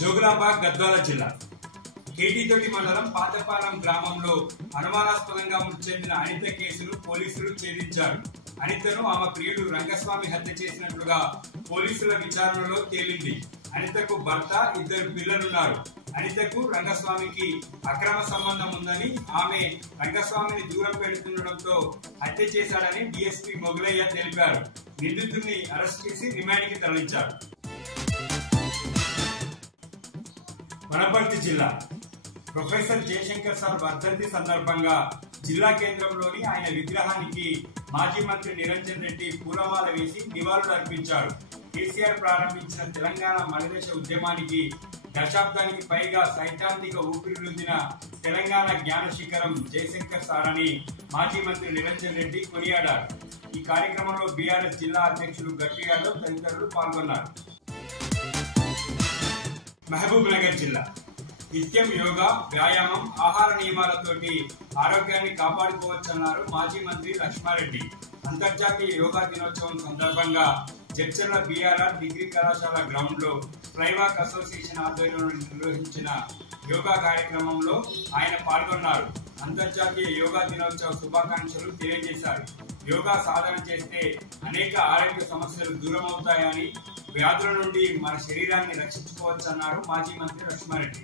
జోగులాంబ గద్వాల జిల్లా కేటీతోటి మండలం పాతపాలెం గ్రామంలో అనుమానాస్పదంగా మృతి చెందిన అనిత కేసును పోలీసులు ఛేదించారు. అనితను ఆమె ప్రియుడు రంగస్వామి హత్య చేసినట్లుగా పోలీసుల విచారణలో తేలింది. అనితకు భర్త, 2 పిల్లలున్నారు. అనితకు రంగస్వామికి అక్రమ సంబంధం ఉందని, ఆమె రంగస్వామిని దూరం పెడుతుండటంతో హత్య చేశాడని డీఎస్పీ మొగలయ్య తెలిపారు. నిందితుడిని అరెస్ట్ చేసి రిమాండ్కి తరలించారు. వనపర్తి జిల్లా ప్రొఫెసర్ జయశంకర్ సార్ వర్ధంతి సందర్భంగా జిల్లా కేంద్రంలోని ఆయన విగ్రహానికి మాజీ మంత్రి నిరంజన్ రెడ్డి పూలమాల వేసి నివాళులు అర్పించారు. కేసీఆర్ ప్రారంభించిన తెలంగాణ మలిదశ ఉద్యమానికి దశాబ్దానికి పైగా సైద్ధాంతిక ఊపిరిలూదిన తెలంగాణ జ్ఞాన శిఖరం జయశంకర్ సార్ అని మాజీ మంత్రి నిరంజన్ రెడ్డి కొనియాడారు. ఈ కార్యక్రమంలో బీఆర్ఎస్ జిల్లా అధ్యక్షులు గట్టి యాదవ్ తదితరులు పాల్గొన్నారు. మహబూబ్ నగర్ జిల్లా నిత్యం యోగా, వ్యాయామం, ఆహార నియమాలతోటి ఆరోగ్యాన్ని కాపాడుకోవచ్చన్నారు మాజీ మంత్రి లక్ష్మారెడ్డి. అంతర్జాతీయ యోగా దినోత్సవం సందర్భంగా జడ్చర్ల బీఆర్ఆర్ డిగ్రీ కళాశాల గ్రౌండ్ లో ఫ్లైవాక్ అసోసియేషన్ ఆధ్వర్యంలో నిర్వహించిన యోగా కార్యక్రమంలో ఆయన పాల్గొన్నారు. అంతర్జాతీయ యోగా దినోత్సవ శుభాకాంక్షలు తెలియజేశారు. యోగా సాధన చేస్తే అనేక ఆరోగ్య సమస్యలు దూరమవుతాయని, వ్యాధుల నుండి మన శరీరాన్ని రక్షించుకోవచ్చన్నారు మాజీ మంత్రి లక్ష్మారెడ్డి.